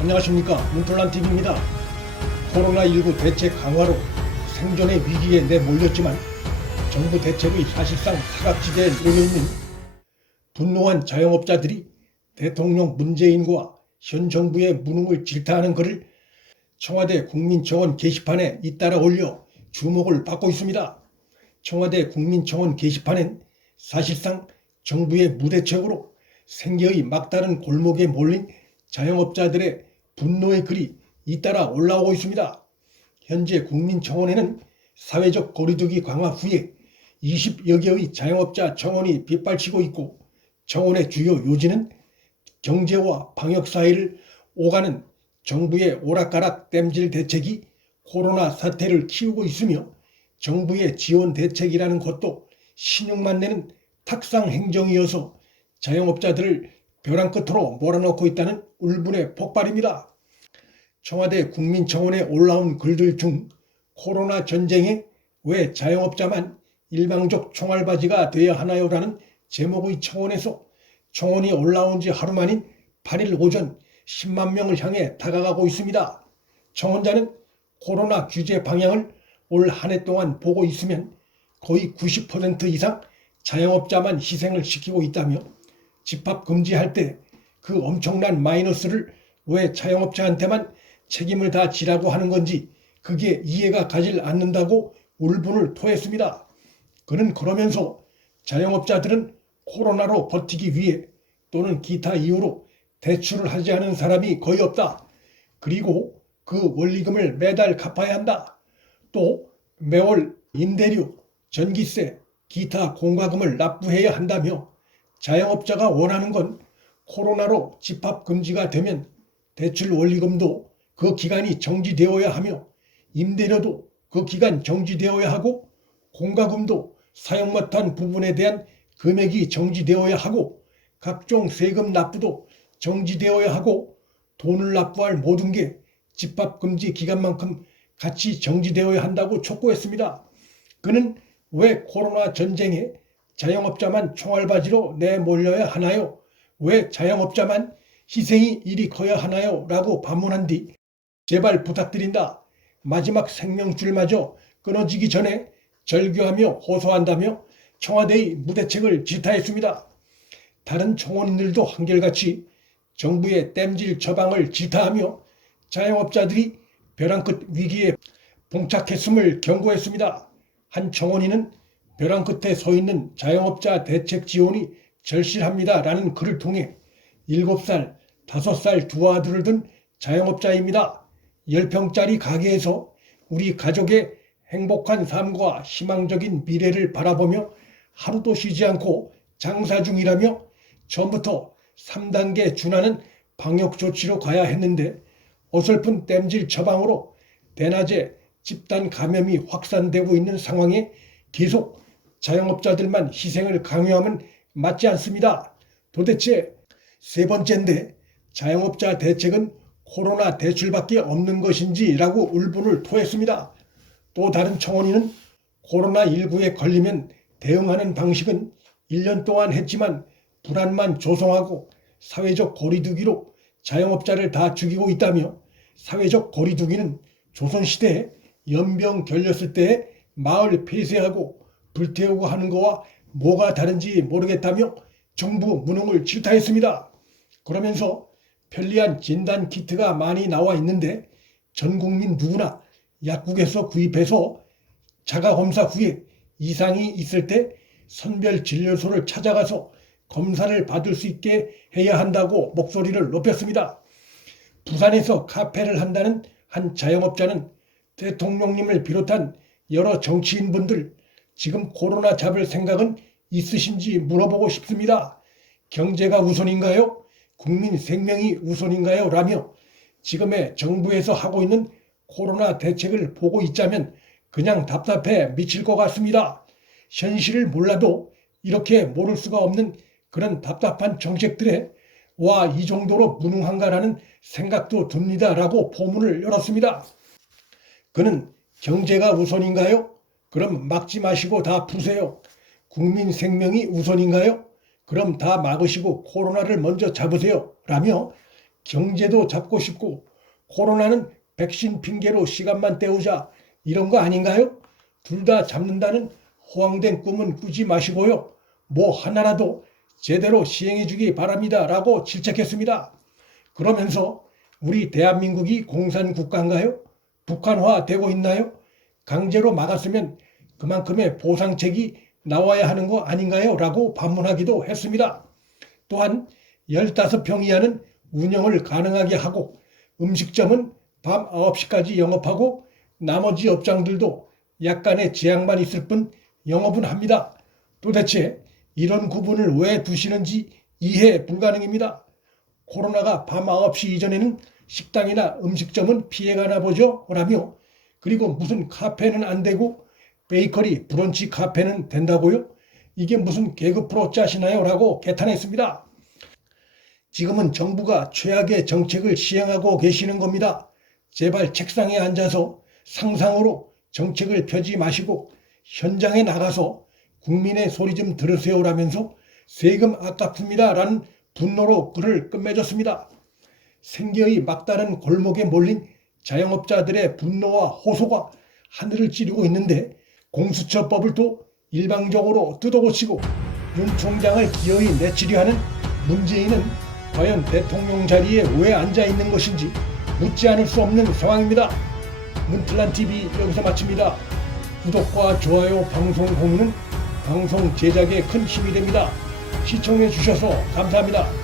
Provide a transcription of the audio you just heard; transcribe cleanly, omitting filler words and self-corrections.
안녕하십니까, 문톨란TV입니다. 코로나19 대책 강화로 생존의 위기에 내몰렸지만 정부 대책의 사실상 사각지대에 놓여있는 분노한 자영업자들이 대통령 문재인과 현 정부의 무능을 질타하는 글을 청와대 국민청원 게시판에 잇따라 올려 주목을 받고 있습니다. 청와대 국민청원 게시판엔 사실상 정부의 무대책으로 생계의 막다른 골목에 몰린 자영업자들의 분노의 글이 잇따라 올라오고 있습니다. 현재 국민청원에는 사회적 거리두기 강화 후에 20여 개의 자영업자 청원이 빗발치고 있고, 청원의 주요 요지는 경제와 방역 사이를 오가는 정부의 오락가락 땜질 대책이 코로나 사태를 키우고 있으며, 정부의 지원 대책이라는 것도 신용만 내는 탁상 행정이어서 자영업자들을 벼랑 끝으로 몰아넣고 있다는 울분의 폭발입니다. 청와대 국민청원에 올라온 글들 중 코로나 전쟁에 왜 자영업자만 일방적 총알바지가 되어야 하나요? 라는 제목의 청원에서 청원이 올라온 지 하루 만인 8일 오전 10만 명을 향해 다가가고 있습니다. 청원자는 코로나 규제 방향을 올 한 해 동안 보고 있으면 거의 90% 이상 자영업자만 희생을 시키고 있다며, 집합 금지할 때 그 엄청난 마이너스를 왜 자영업자한테만 책임을 다 지라고 하는 건지 그게 이해가 가질 않는다고 울분을 토했습니다. 그는 그러면서 자영업자들은 코로나로 버티기 위해 또는 기타 이유로 대출을 하지 않은 사람이 거의 없다. 그리고 그 원리금을 매달 갚아야 한다. 또 매월 임대료, 전기세, 기타 공과금을 납부해야 한다며, 자영업자가 원하는 건 코로나로 집합 금지가 되면 대출 원리금도 그 기간이 정지되어야 하며, 임대료도 그 기간 정지되어야 하고, 공과금도 사용 못한 부분에 대한 금액이 정지되어야 하고, 각종 세금 납부도 정지되어야 하고, 돈을 납부할 모든 게 집합 금지 기간만큼 같이 정지되어야 한다고 촉구했습니다. 그는 왜 코로나 전쟁에 자영업자만 총알바지로 내몰려야 하나요? 왜 자영업자만 희생이 이리 커야 하나요? 라고 반문한 뒤 제발 부탁드린다, 마지막 생명줄마저 끊어지기 전에 절규하며 호소한다며 청와대의 무대책을 질타했습니다. 다른 청원인들도 한결같이 정부의 땜질 처방을 질타하며 자영업자들이 벼랑 끝 위기에 봉착했음을 경고했습니다. 한 청원인은 벼랑 끝에 서 있는 자영업자 대책 지원이 절실합니다 라는 글을 통해 7살, 5살 두 아들을 둔 자영업자입니다. 10평짜리 가게에서 우리 가족의 행복한 삶과 희망적인 미래를 바라보며 하루도 쉬지 않고 장사 중이라며 처음부터 3단계 준하는 방역 조치로 가야 했는데 어설픈 땜질 처방으로 대낮에 집단 감염이 확산되고 있는 상황에 계속 자영업자들만 희생을 강요하면 맞지 않습니다. 도대체 세 번째인데 자영업자 대책은 코로나 대출밖에 없는 것인지 라고 울분을 토했습니다. 또 다른 청원인은 코로나19에 걸리면 대응하는 방식은 1년 동안 했지만 불안만 조성하고 사회적 거리두기로 자영업자를 다 죽이고 있다며, 사회적 거리두기는 조선시대에 연병 결렸을 때 마을 폐쇄하고 불태우고 하는 거와 뭐가 다른지 모르겠다며 정부 무능을 질타했습니다. 그러면서 편리한 진단 키트가 많이 나와 있는데 전 국민 누구나 약국에서 구입해서 자가 검사 후에 이상이 있을 때 선별 진료소를 찾아가서 검사를 받을 수 있게 해야 한다고 목소리를 높였습니다. 부산에서 카페를 한다는 한 자영업자는 대통령님을 비롯한 여러 정치인분들 지금 코로나 잡을 생각은 있으신지 물어보고 싶습니다. 경제가 우선인가요? 국민 생명이 우선인가요? 라며 지금의 정부에서 하고 있는 코로나 대책을 보고 있자면 그냥 답답해 미칠 것 같습니다. 현실을 몰라도 이렇게 모를 수가 없는 그런 답답한 정책들에 와, 이 정도로 무능한가라는 생각도 듭니다 라고 포문을 열었습니다. 그는 경제가 우선인가요? 그럼 막지 마시고 다 푸세요. 국민 생명이 우선인가요? 그럼 다 막으시고 코로나를 먼저 잡으세요 라며 경제도 잡고 싶고 코로나는 백신 핑계로 시간만 때우자 이런 거 아닌가요? 둘 다 잡는다는 허황된 꿈은 꾸지 마시고요. 뭐 하나라도 제대로 시행해 주기 바랍니다. 라고 질책했습니다. 그러면서 우리 대한민국이 공산국가인가요? 북한화 되고 있나요? 강제로 막았으면 그만큼의 보상책이 나와야 하는 거 아닌가요? 라고 반문하기도 했습니다. 또한 15평 이하는 운영을 가능하게 하고 음식점은 밤 9시까지 영업하고 나머지 업장들도 약간의 제약만 있을 뿐 영업은 합니다. 도대체 이런 구분을 왜 두시는지 이해 불가능입니다. 코로나가 밤 9시 이전에는 식당이나 음식점은 피해가나 보죠? 라며 그리고 무슨 카페는 안 되고 베이커리, 브런치 카페는 된다고요? 이게 무슨 개그 프로 짜시나요? 라고 개탄했습니다. 지금은 정부가 최악의 정책을 시행하고 계시는 겁니다. 제발 책상에 앉아서 상상으로 정책을 펴지 마시고 현장에 나가서 국민의 소리 좀 들으세요라면서 세금 아깝습니다 라는 분노로 글을 끝맺었습니다. 생계의 막다른 골목에 몰린 자영업자들의 분노와 호소가 하늘을 찌르고 있는데 공수처법을 또 일방적으로 뜯어고치고 윤 총장을 기어이 내치려 하는 문재인은 과연 대통령 자리에 왜 앉아 있는 것인지 묻지 않을 수 없는 상황입니다. 문틀란TV 여기서 마칩니다. 구독과 좋아요, 방송 공유는 방송 제작에 큰 힘이 됩니다. 시청해 주셔서 감사합니다.